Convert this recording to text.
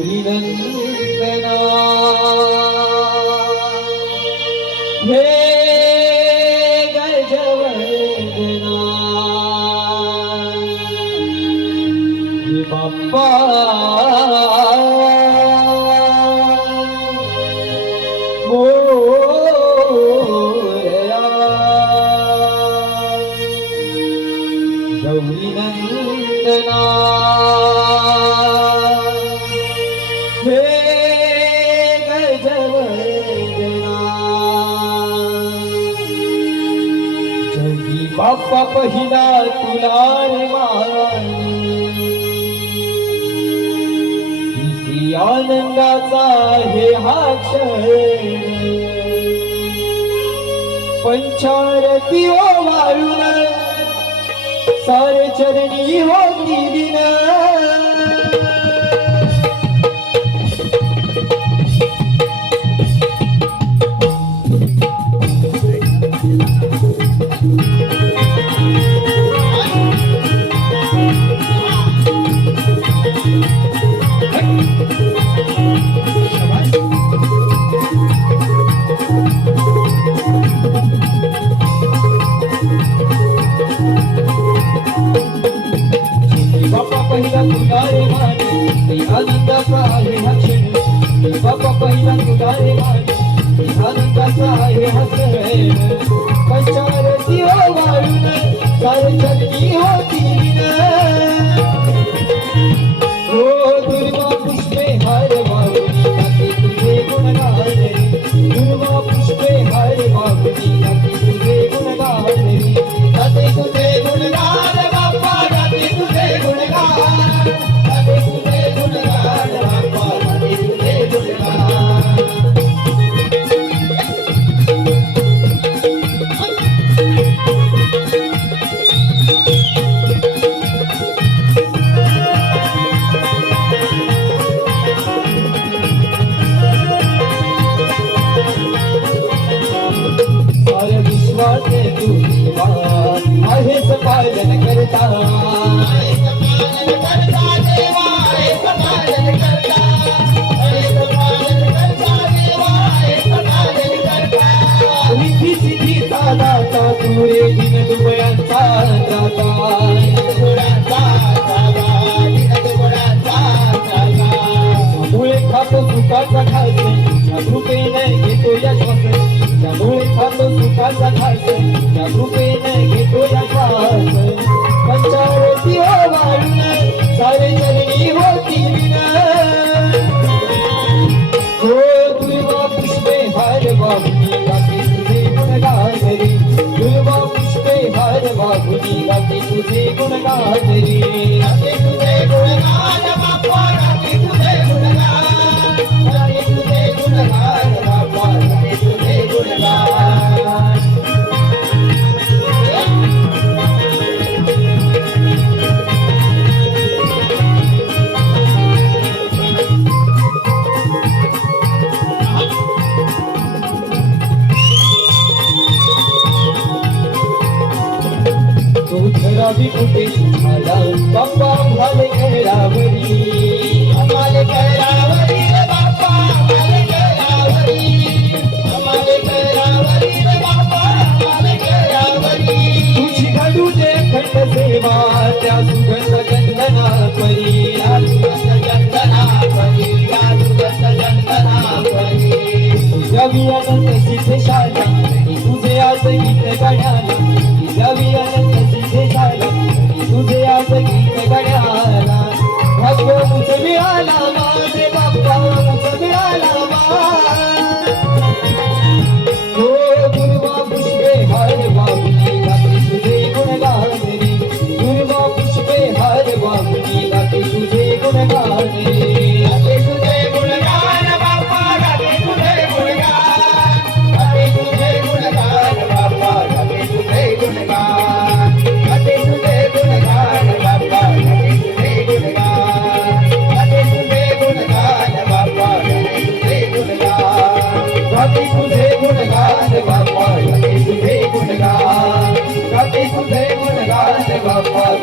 ভুলিবেন না Đi Bappa Gauri Nandana Bappa पहिला तुला रे मानी आनंदाचा हे हा क्षण. पंचारती हो ओ वारुण सारे चरणी होती दिन. आहे हसन बाबा पहिला तुधारे वाली धन कसा आहे हसन पंचार दियो वाली सारे जग की सारे विश्वाचे तू देवा आहेस पालन करता विधी सिद्धी दाता तू रे दिन दुबयांचा मुळे खातो सुखाचा खायचे कृपेने घेतो या श्वास त्यामुळे खातो सुखाचा खायचे त्या कृपेने घेतो या श्वास पंचावती हो वाळून सारे होती हो दुर्वा पुष्पे हार बाबुनी तुझे गुण दुर्वा पुष्पे हार बाबुनी तुझे तो ठरावी कुठे मला बाप्पा आम्हाला घरावरी आम्हाला घरावरी रे बाप्पा आम्हाला घरावरी आम्हाला घरावरी रे बाप्पा आम्हाला घरावरी तुझी घडू दे खंड सेवा, त्या सुगंध परी। तुझे आज गीत আলা মাঝে Bye.